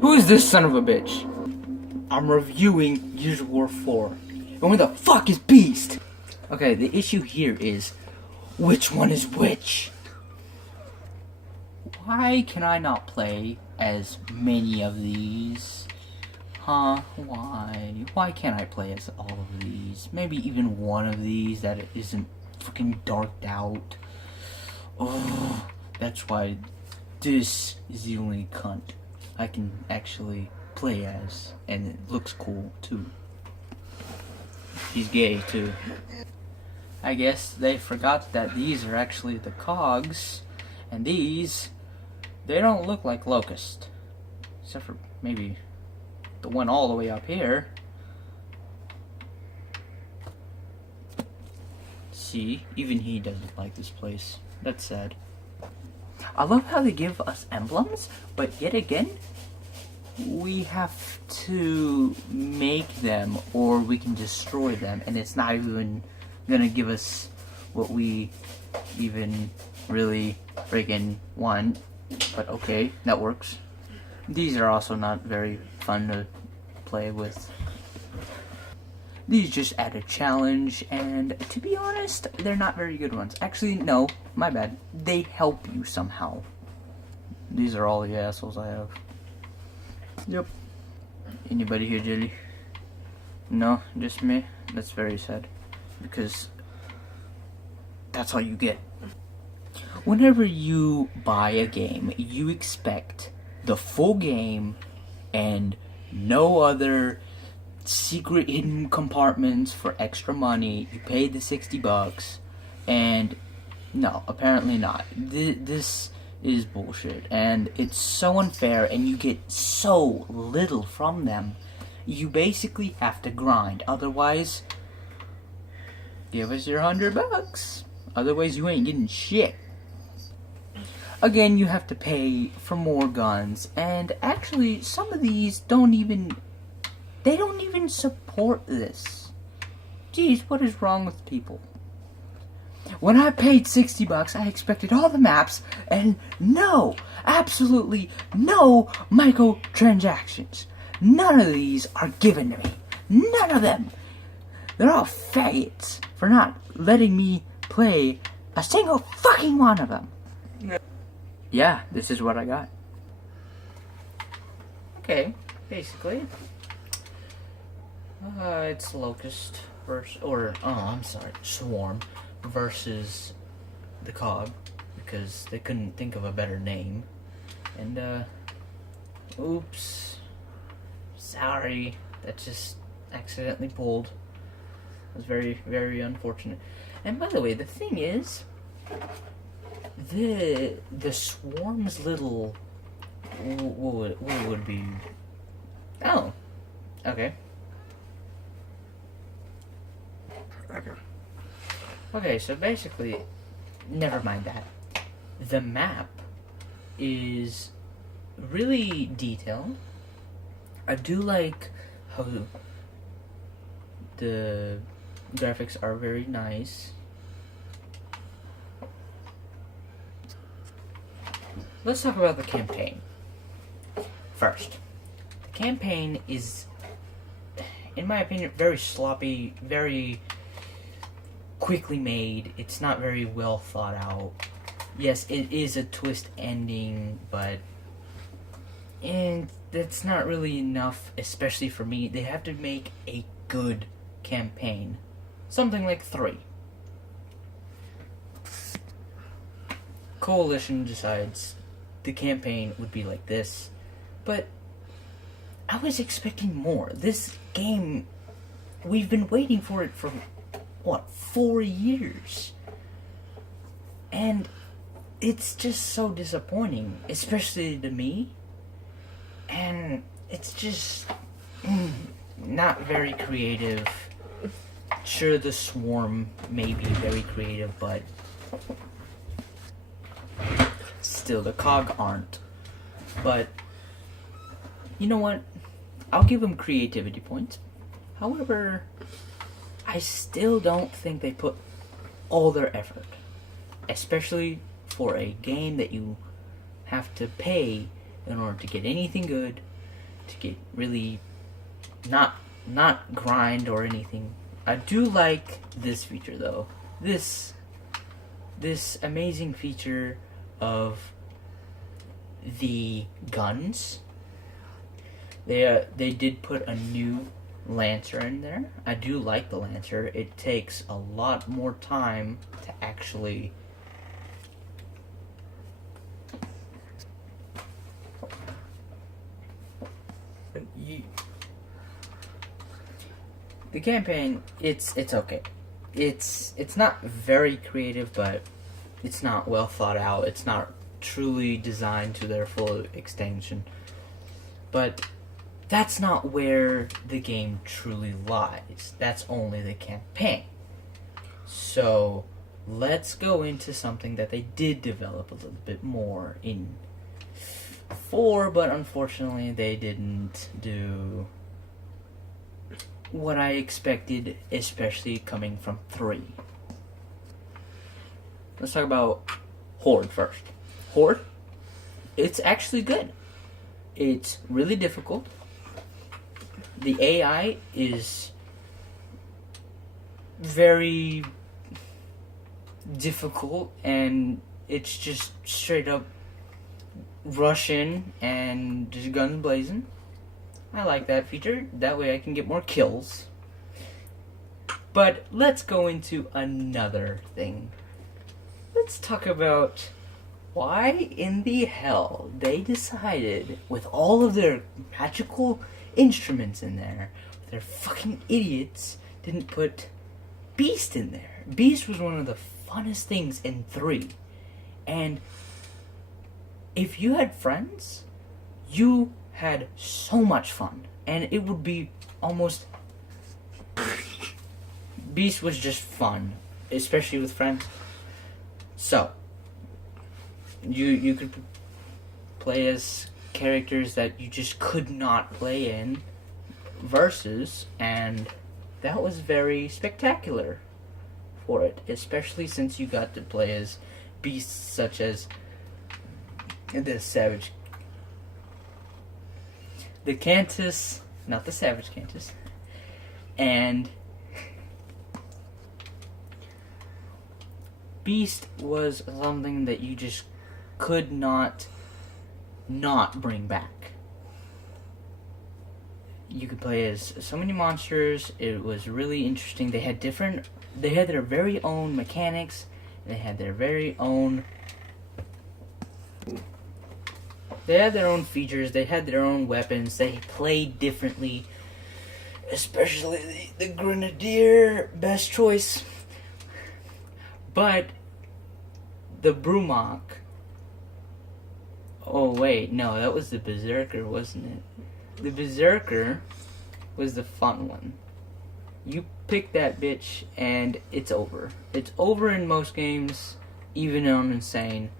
Who is this son of a bitch? I'm reviewing Gears of War 4. And where the fuck is Beast? Okay, the issue here is, which one is which? Why can I not play as many of these? Huh? Why? Why can't I play as all of these? Maybe even one of these that isn't fucking darked out. Oh, that's why this is the only cunt I can actually play as, and it looks cool too. He's gay too. I guess they forgot that these are actually the cogs, and these, they don't look like Locust, except for maybe the one all the way up here. See, even he doesn't like this place. That's sad. I love how they give us emblems, but yet again, we have to make them or we can destroy them, and it's not even gonna give us what we even really freaking want. But okay, that works. These are also not very fun to play with. These just add a challenge, and to be honest, they're not very good ones. Actually, no, my bad. They help you somehow. These are all the assholes I have. Yep. Anybody here, Jelly? No, just me? That's very sad. Because that's all you get. Whenever you buy a game, you expect the full game and no other secret hidden compartments for extra money. You pay the $60, and no, apparently not. This is bullshit, and it's so unfair, and you get so little from them. You basically have to grind, otherwise give us your $100. Otherwise you ain't getting shit. Again, you have to pay for more guns, and actually some of these don't even support this. Jeez, what is wrong with people? When I paid $60, I expected all the maps, and no, absolutely no microtransactions. None of these are given to me. None of them. They're all faggots for not letting me play a single fucking one of them. Yeah, this is what I got. Okay, basically. It's Locust versus, Swarm versus the Cog, because they couldn't think of a better name. And, oops. Sorry, that just accidentally pulled. It was very, very unfortunate. And by the way, the thing is, the Swarm's little, what would it be? Oh, okay. Okay, so basically, never mind that. The map is really detailed. I do like how the graphics are very nice. Let's talk about the campaign. First, the campaign is, in my opinion, very sloppy, very quickly made. It's not very well thought out. Yes, it is a twist ending, but that's not really enough, especially for me. They have to make a good campaign. Something like 3. Coalition decides the campaign would be like this, but I was expecting more. This game, we've been waiting for it for, 4 years? And it's just so disappointing, especially to me. And it's just not very creative. Sure, the Swarm may be very creative, but still, the Cog aren't. But you know what? I'll give them creativity points. However, I still don't think they put all their effort, especially for a game that you have to pay in order to get anything good. to get really not grind or anything. I do like this feature though. This amazing feature of the guns. They did put a new Lancer in there. I do like the Lancer. It takes a lot more time to actually the campaign, it's okay. It's not very creative, but it's not well thought out. It's not truly designed to their full extension. But that's not where the game truly lies. That's only the campaign. So let's go into something that they did develop a little bit more in 4, but unfortunately they didn't do what I expected, especially coming from 3. Let's talk about Horde first. Horde, it's actually good. It's really difficult. The AI is very difficult, and it's just straight up rush in and just guns blazing. I like that feature. That way I can get more kills. But let's go into another thing. Let's talk about why in the hell they decided, with all of their magical instruments in there, their fucking idiots didn't put Beast in there. Beast was one of the funnest things in 3. And if you had friends, you had so much fun. And it would be almost... Beast was just fun, especially with friends. So, you could play as characters that you just could not play in versus, and that was very spectacular for it, especially since you got to play as beasts such as the Savage, the Cantus, not the Savage Cantus, and Beast was something that you just could not bring back. You could play as so many monsters. It was really interesting. They had their very own mechanics. They had their very own features. They had their own weapons. They played differently. Especially the Grenadier, best choice. But the Brumok. Oh wait, no, that was the Berserker, wasn't it? The Berserker was the fun one. You pick that bitch and it's over. It's over in most games, even on Insane.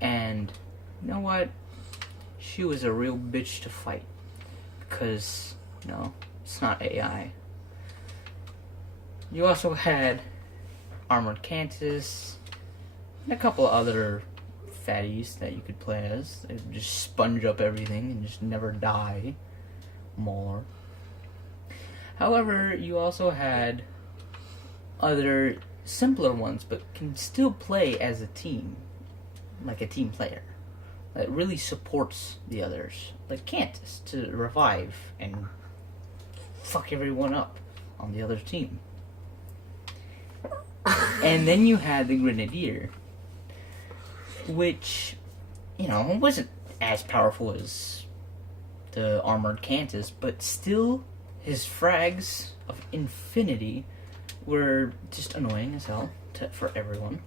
And you know what? She was a real bitch to fight. Because, no, it's not AI. You also had Armored Cantus, and a couple of other fatties that you could play as. They would just sponge up everything and just never die more. However, you also had other simpler ones, but can still play as a team, like a team player, that really supports the others, like Cantus, to revive and fuck everyone up on the other team. And then you had the Grenadier, which, you know, wasn't as powerful as the Armored Cantus, but still his frags of infinity were just annoying as hell for everyone,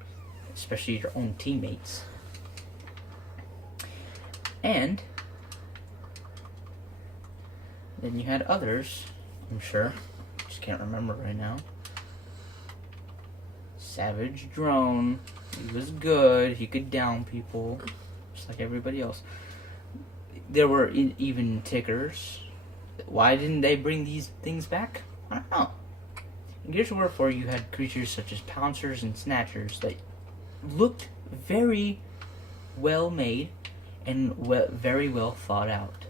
especially your own teammates. And then you had others, I'm sure, just can't remember right now. Savage Drone, he was good, he could down people, just like everybody else. There were even tickers. Why didn't they bring these things back? I don't know. In Gears of War 4, you had creatures such as Pouncers and Snatchers that looked very well made and very well thought out.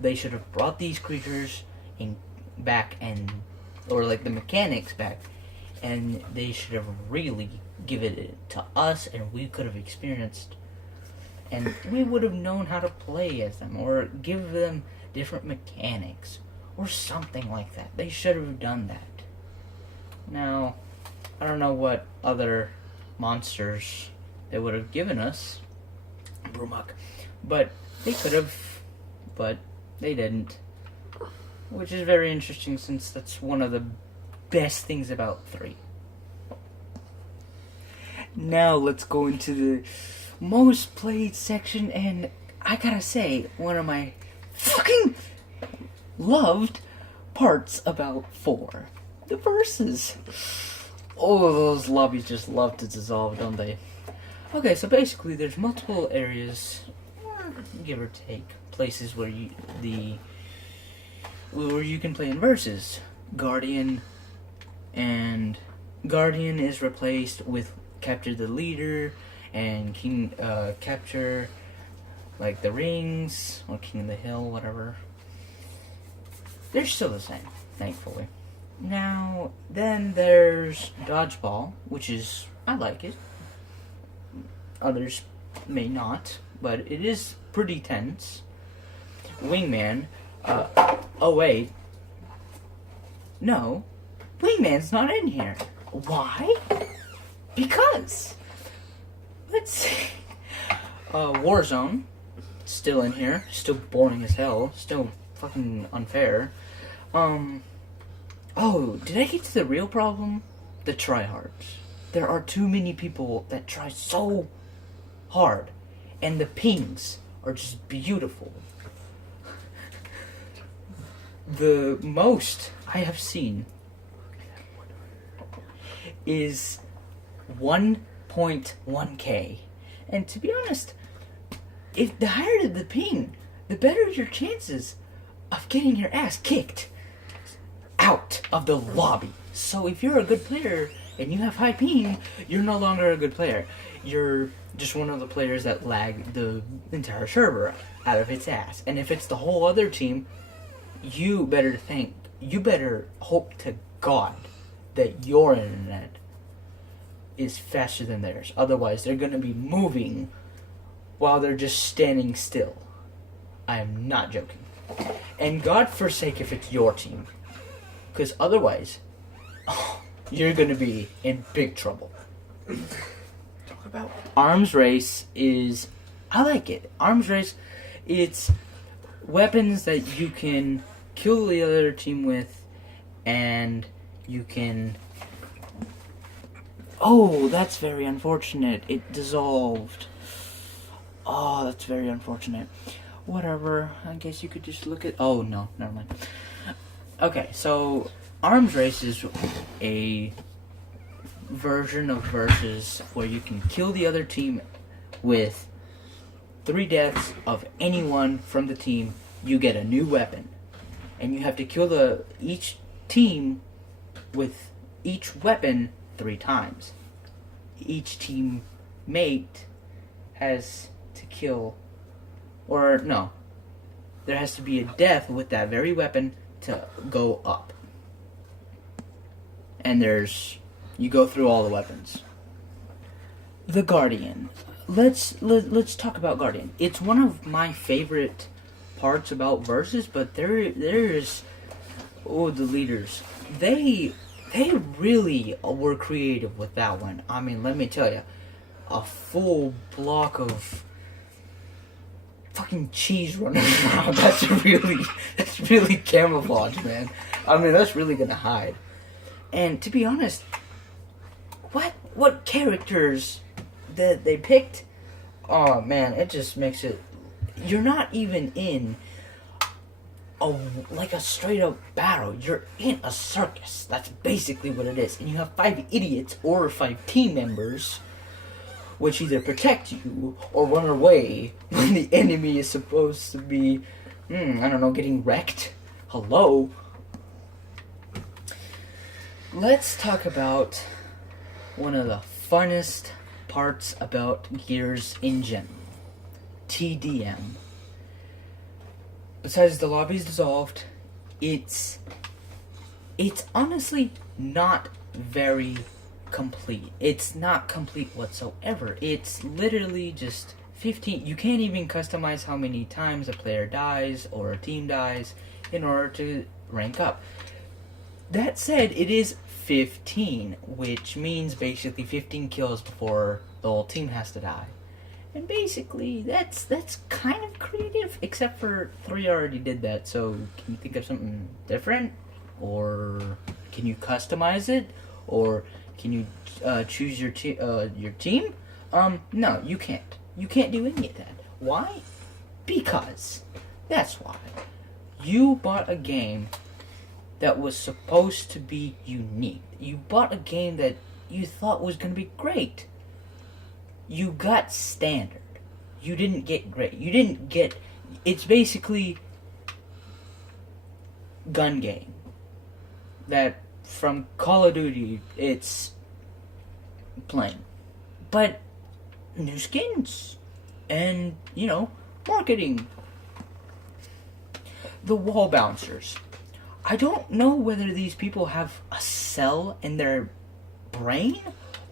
They should have brought these creatures back, or like the mechanics back, and they should have really given it to us, and we could have experienced, and we would have known how to play as them, or give them different mechanics, or something like that. They should have done that. Now, I don't know what other monsters they would have given us, Brumuk, but they could have, but they didn't. Which is very interesting, since that's one of the best things about 3. Now let's go into the most played section, and I gotta say, one of my fucking loved parts about 4. The verses. Oh, those lobbies just love to dissolve, don't they? Okay, so basically there's multiple areas, give or take, places where you can play in versus. Guardian is replaced with Capture the Leader and Capture like the Rings or King of the Hill, whatever. They're still the same, thankfully. Now, then there's Dodgeball, which is, I like it. Others may not, but it is pretty tense. Wingman, oh wait. No, Wingman's not in here. Why? Because. Let's see. Warzone, still in here. Still boring as hell. Still fucking unfair. Oh, did I get to the real problem? The tryhards. There are too many people that try so hard, and the pings are just beautiful. The most I have seen is 1.1k. And to be honest, if the higher the ping, the better your chances of getting your ass kicked out of the lobby. So if you're a good player and you have high ping, you're no longer a good player. You're just one of the players that lag the entire server out of its ass. And if it's the whole other team, you better hope to God that your internet is faster than theirs. Otherwise, they're going to be moving while they're just standing still. I am not joking. And God forsake if it's your team. Because otherwise, you're going to be in big trouble. Talk about Arms Race is... I like it. Arms Race, it's weapons that you can kill the other team with, and you can... Oh, that's very unfortunate. It dissolved. Oh, that's very unfortunate. Whatever. I guess you could just look at... Oh, no. Never mind. Okay, so Arms Race is a version of Versus where you can kill the other team with 3 deaths of anyone from the team. You get a new weapon. And you have to kill each team with each weapon 3 times. Each teammate has to kill... Or, no. There has to be a death with that very weapon to go up. And you go through all the weapons. The Guardian. Let's talk about Guardian. It's one of my favorite parts about Versus, but there's the leaders. They really were creative with that one. I mean, let me tell you, a full block of fucking cheese running around. That's really camouflage, man. I mean, that's really gonna hide. And to be honest, what characters that they picked? Oh man, it just makes it. You're not even in a straight up battle. You're in a circus. That's basically what it is. And you have 5 idiots or 5 team members, which either protect you or run away when the enemy is supposed to be, I don't know, getting wrecked. Hello? Let's talk about one of the funnest parts about Gears in general. TDM. Besides the lobby's dissolved, it's honestly not very complete. It's not complete whatsoever. It's literally just 15. You can't even customize how many times a player dies or a team dies in order to rank up. That said, it is 15, which means basically 15 kills before the whole team has to die. And basically, that's kind of creative, except for 3 already did that, so can you think of something different? Or can you customize it? Or can you choose your team? No, you can't. You can't do any of that. Why? Because. That's why. You bought a game that was supposed to be unique. You bought a game that you thought was going to be great. You got standard. You didn't get great. You didn't get... It's basically gun game. That from Call of Duty, it's plain. But new skins. And, marketing. The wall bouncers. I don't know whether these people have a cell in their brain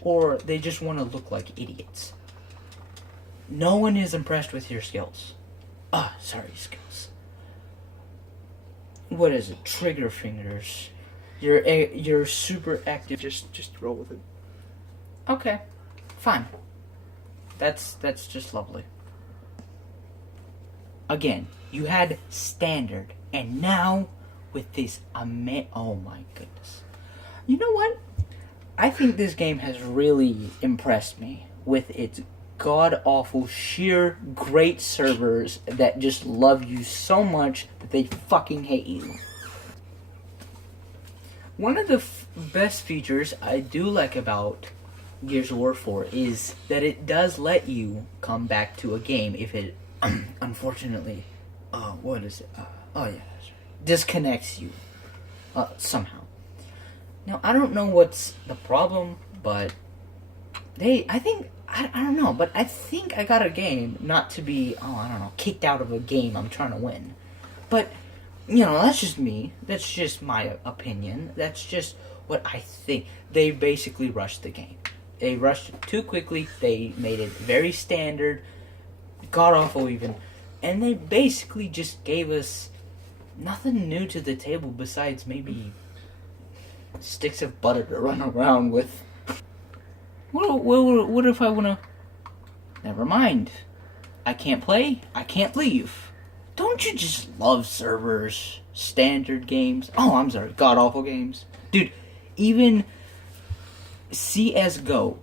or they just want to look like idiots. No one is impressed with your skills. Skills. What is it? Trigger fingers. You're super active. Just roll with it. Okay, fine. That's just lovely. Again, you had standard, and now with this oh my goodness. You know what? I think this game has really impressed me with its god-awful, sheer great servers that just love you so much that they fucking hate you. One of the best features I do like about Gears of War 4 is that it does let you come back to a game if it, unfortunately, disconnects you somehow. Now, I don't know what's the problem, but I don't know, but I think I got a game not to be, kicked out of a game I'm trying to win. But, that's just me. That's just my opinion. That's just what I think. They basically rushed the game. They rushed it too quickly. They made it very standard, god-awful even, and they basically just gave us nothing new to the table besides maybe sticks of butter to run around with. What if I wanna... Never mind. I can't play. I can't leave. Don't you just love servers? Standard games? Oh, I'm sorry. God-awful games. Dude, even CSGO,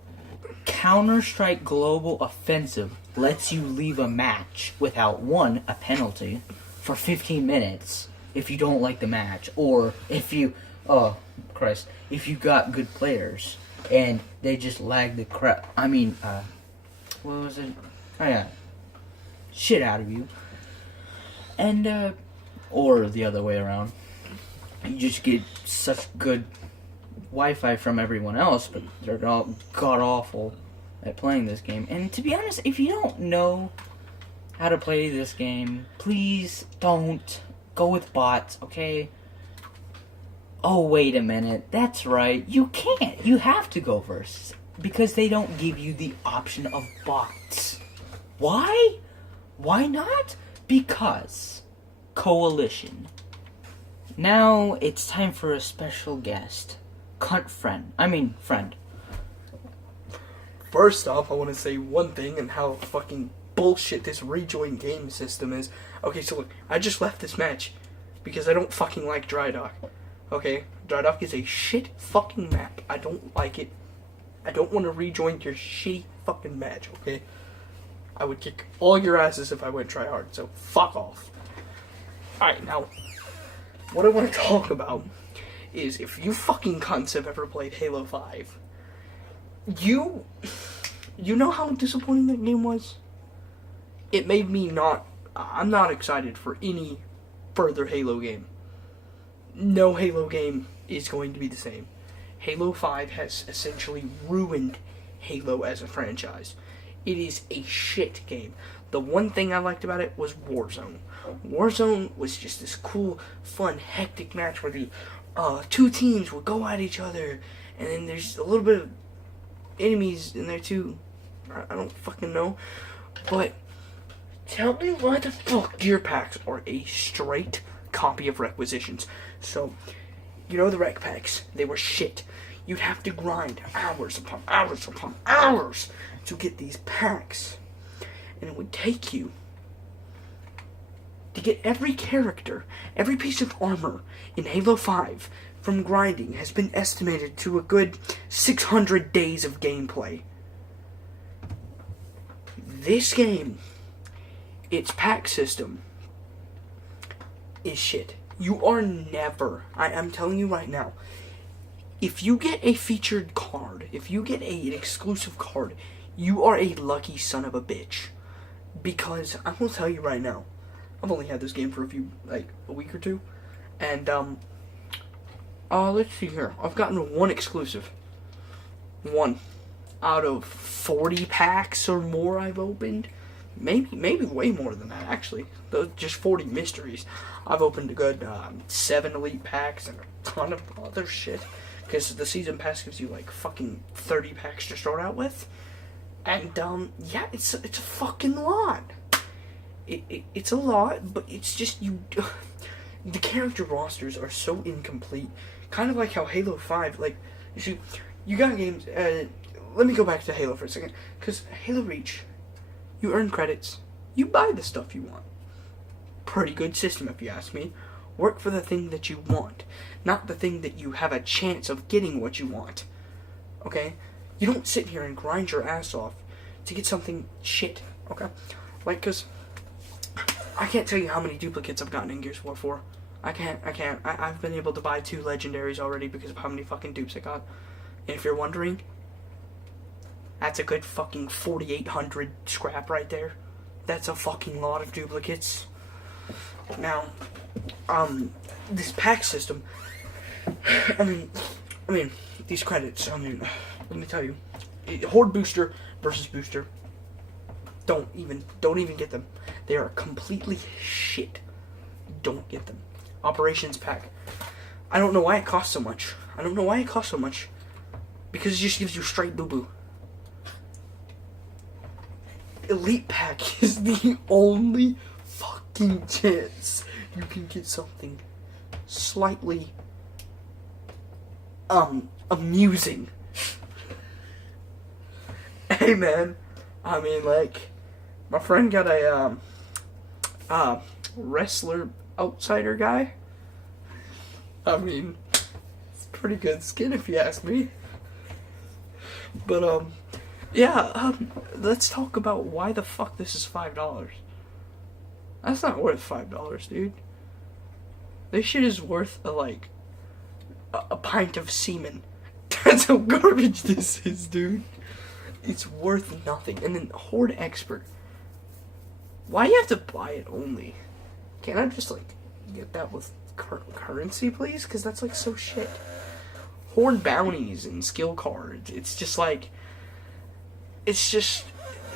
Counter-Strike Global Offensive, lets you leave a match without, a penalty for 15 minutes if you don't like the match, or if you... if you got good players and they just lag the crap. What was it? Oh yeah, shit out of you. And or the other way around. You just get such good Wi-Fi from everyone else, but they're all god awful at playing this game. And to be honest, if you don't know how to play this game, please don't go with bots, okay? Oh, wait a minute. That's right. You can't. You have to go versus. Because they don't give you the option of bots. Why? Why not? Because coalition. Now it's time for a special guest. Friend. First off, I want to say one thing and how fucking bullshit this rejoin game system is. Okay, so look, I just left this match because I don't fucking like Dry Dock. Okay, Dry Dock is a shit fucking map. I don't like it. I don't want to rejoin your shitty fucking match, okay? I would kick all your asses if I went try hard, so fuck off. Alright, now, what I want to talk about is if you fucking cunts have ever played Halo 5, you know how disappointing that game was? It made me I'm not excited for any further Halo game. No Halo game is going to be the same. Halo 5 has essentially ruined Halo as a franchise. It is a shit game. The one thing I liked about it was Warzone. Warzone was just this cool, fun, hectic match where the two teams would go at each other, and then there's a little bit of enemies in there too. I don't fucking know. But tell me why the fuck gear packs are a straight copy of requisitions. So, you know the rec packs, they were shit. You'd have to grind hours upon hours upon hours to get these packs. And it would take you to get every character, every piece of armor in Halo 5 from grinding has been estimated to a good 600 days of gameplay. This game, its pack system, is shit. You are never, I'm telling you right now, if you get a featured card, if you get an exclusive card, you are a lucky son of a bitch. Because I will tell you right now, I've only had this game for a week or two, and let's see here. I've gotten one exclusive. One out of 40 packs or more I've opened. Maybe way more than that, actually. Those just 40 mysteries. I've opened a good 7 elite packs and a ton of other shit. Because the season pass gives you like fucking 30 packs to start out with. And yeah, it's a fucking lot. It's a lot, but it's just you. The character rosters are so incomplete. Kind of like how Halo 5, like, you see, you got games. Let me go back to Halo for a second. Because Halo Reach, you earn credits. You buy the stuff you want. Pretty good system, if you ask me. Work for the thing that you want, not the thing that you have a chance of getting what you want. Okay? You don't sit here and grind your ass off to get something shit. Okay? Like, because I can't tell you how many duplicates I've gotten in Gears of War 4. I can't. I've been able to buy 2 legendaries already because of how many fucking dupes I got. And if you're wondering, that's a good fucking 4,800 scrap right there. That's a fucking lot of duplicates. Now, this pack system, I mean, these credits, let me tell you, Horde booster versus booster, don't even get them. They are completely shit. Don't get them. Operations pack, I don't know why it costs so much. Because it just gives you straight boo-boo. Elite pack is the only fucking chance you can get something slightly amusing. Hey man, I mean, like, my friend got a wrestler outsider guy. I mean, it's pretty good skin if you ask me. But yeah, let's talk about why the fuck this is $5. That's not worth $5, dude. This shit is worth a pint of semen. That's how garbage this is, dude. It's worth nothing. And then Horde Expert. Why do you have to buy it only? Can't I just get that with currency, please? Because that's so shit. Horde bounties and skill cards. It's just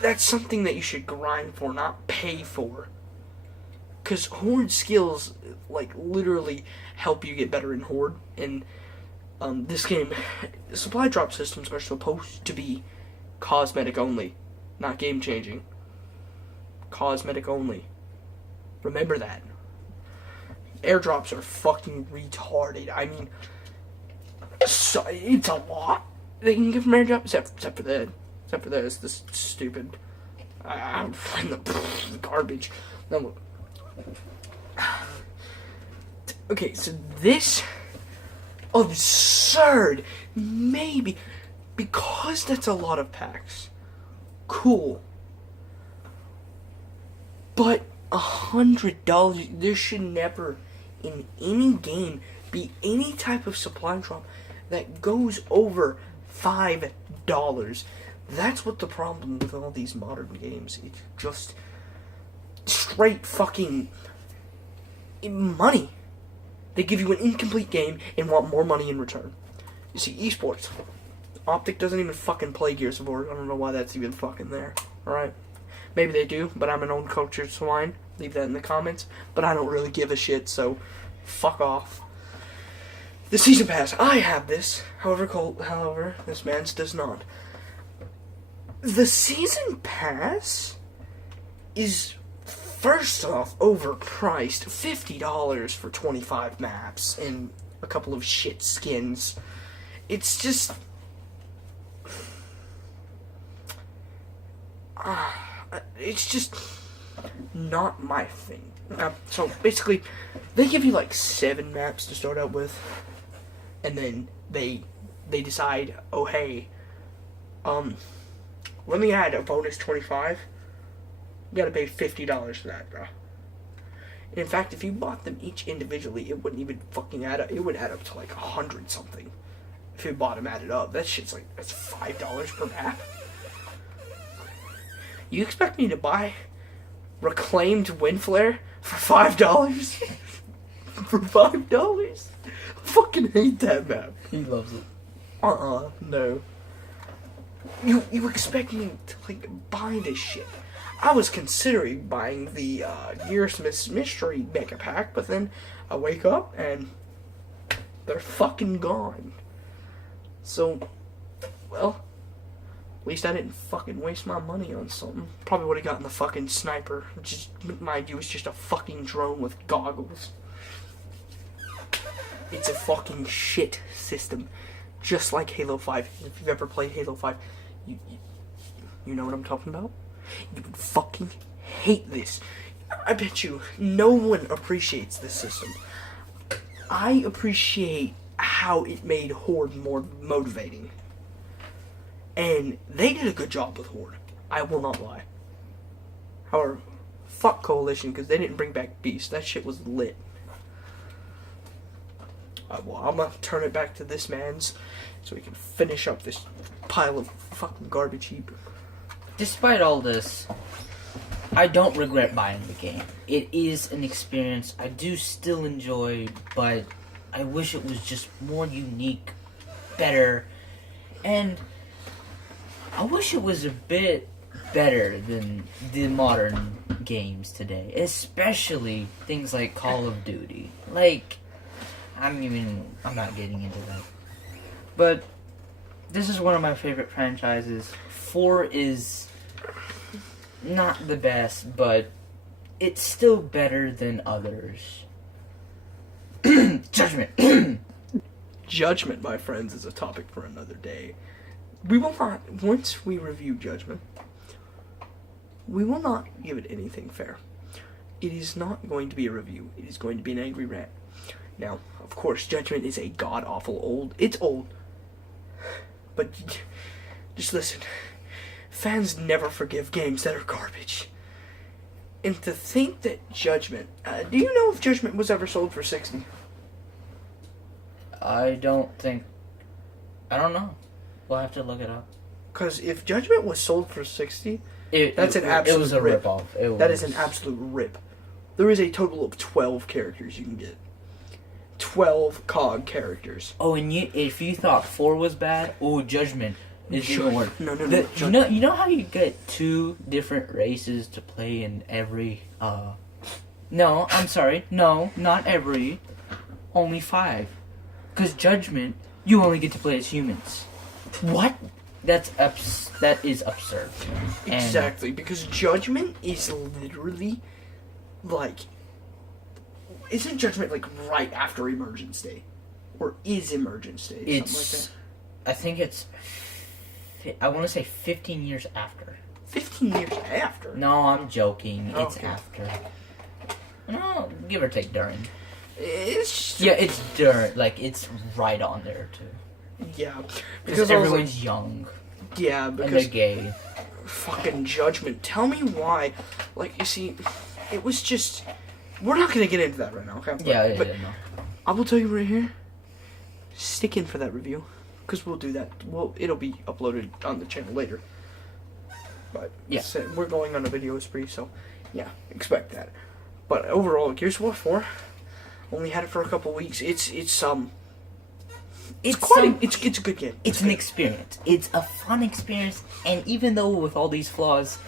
that's something that you should grind for, not pay for. Because Horde skills, literally help you get better in Horde. And this game, supply drop systems are supposed to be cosmetic only, not game changing. Cosmetic only. Remember that. Airdrops are fucking retarded. I mean, it's a lot they can give from airdrops, except for this. This stupid. I'm the garbage. No. Okay, so this absurd, maybe because that's a lot of packs. Cool. But $100, there should never in any game be any type of supply drop that goes over $5. That's what the problem with all these modern games. It's just straight fucking money. They give you an incomplete game and want more money in return. You see, esports. Optic doesn't even fucking play Gears of War. I don't know why that's even fucking there. Alright? Maybe they do, but I'm an uncultured swine. Leave that in the comments. But I don't really give a shit, so fuck off. The season pass, I have this. However, this man's does not. The season pass is, first off, overpriced. $50 for 25 maps and a couple of shit skins. It's just... it's just not my thing. So basically, they give you like 7 maps to start out with, and then they decide, oh hey, let me add a bonus 25. You gotta pay $50 for that, bro. And in fact, if you bought them each individually, it wouldn't even fucking add up. It would add up to like 100 something. If you bought them added up, that shit's like, that's $5 per map. You expect me to buy Reclaimed Wind Flare for $5? For $5? I fucking hate that map. He loves it. No. You expect me to, like, buy this shit. I was considering buying the Gearsmith's Mystery Mega Pack, but then I wake up and they're fucking gone. So, well, at least I didn't fucking waste my money on something. Probably would have gotten the fucking sniper, which is, mind you, is just a fucking drone with goggles. It's a fucking shit system. Just like Halo 5. If you've ever played Halo 5, you know what I'm talking about? You would fucking hate this. I bet you no one appreciates this system. I appreciate how it made Horde more motivating. And they did a good job with Horde. I will not lie. However, fuck Coalition, because they didn't bring back Beast. That shit was lit. Well, I'm gonna turn it back to this man's so we can finish up this pile of fucking garbage heap. Despite all this, I don't regret buying the game. It is an experience I do still enjoy, but I wish it was just more unique, better, and I wish it was a bit better than the modern games today, especially things like Call of Duty. Like, I'm not getting into that. But this is one of my favorite franchises. 4 is not the best, but it's still better than others. Judgment. Judgment, my friends, is a topic for another day. We will not, once we review Judgment, we will not give it anything fair. It is not going to be a review. It is going to be an angry rant. Now, of course, Judgment is a god-awful old... It's old. But, just listen. Fans never forgive games that are garbage. And to think that Judgment... do you know if Judgment was ever sold for $60? I don't know. We'll have to look it up. Because if Judgment was sold for $60, that's an absolute It was a rip. rip-off. That is an absolute rip. There is a total of 12 characters you can get. 12 COG characters. Oh, and if you thought 4 was bad, Judgment is even worse. No. You know how you get 2 different races to play in every, No, I'm sorry. No, not every. Only 5. Because Judgment, you only get to play as humans. What? That is absurd. Exactly, because Judgment is literally, like... Isn't Judgment, like, right after Emergence Day? Or is Emergence Day? It's... Something like that? I think it's... I want to say 15 years after. 15 years after? No, I'm joking. It's Okay. after. No, give or take during. It's... Yeah, it's during. Like, it's right on there, too. Yeah. Because everyone's young. Yeah, And because... they're gay. Fucking Judgment. Tell me why. Like, you see, it was just... We're not going to get into that right now, okay? But No. I will tell you right here, stick in for that review, because we'll do that. It'll be uploaded on the channel later. But yeah, we're going on a video spree, so yeah, expect that. But overall, Gears of War 4, only had it for a couple weeks. It's a good game. It's an experience. It's a fun experience, and even though with all these flaws,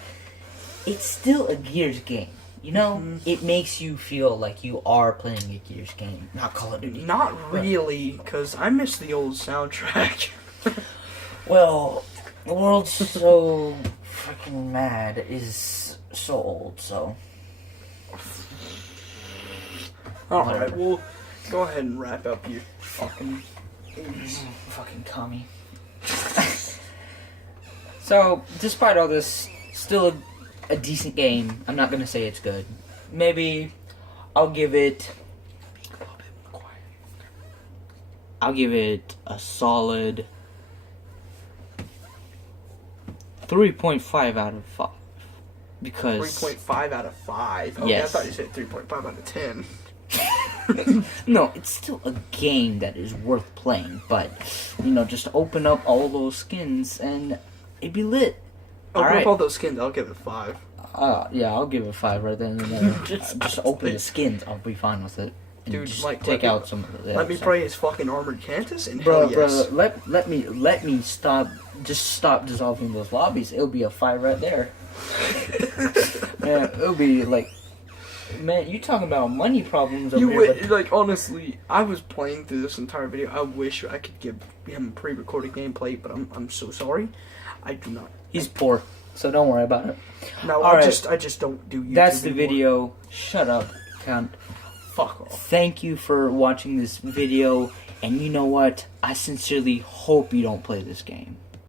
it's still a Gears game. You know, it makes you feel like you are playing a Gears game, not Call of Duty. Not really, because I miss the old soundtrack. Well, the world's so freaking mad is so old, so. Alright, well, go ahead and wrap up your fucking... Fucking commie. So, despite all this, still a decent game. I'm not gonna say it's good. Maybe I'll give it a solid 3.5 out of 5. Because 3.5 out of 5? Okay, yes. I thought you said 3.5 out of 10. No, it's still a game that is worth playing, but, you know, just open up all those skins and it'd be lit. Open up all those skins, I'll give it 5. Yeah, I'll give it 5 right then and there. just open the skins, I'll be fine with it. And Dude, just like, take out some of the Let me play his fucking Armored Cantus, and Bro, hell yes. let me stop dissolving those lobbies. It'll be a 5 right there. Yeah, it'll be like, man, you talking about money problems over here. But like, honestly, I was playing through this entire video. I wish I could give him pre-recorded gameplay, but I'm so sorry. I do not. he's poor, so don't worry about it. No, All right. I just don't do YouTube That's the anymore. video. Shut up, cunt. Fuck off. Thank you for watching this video, and you know what? I sincerely hope you don't play this game.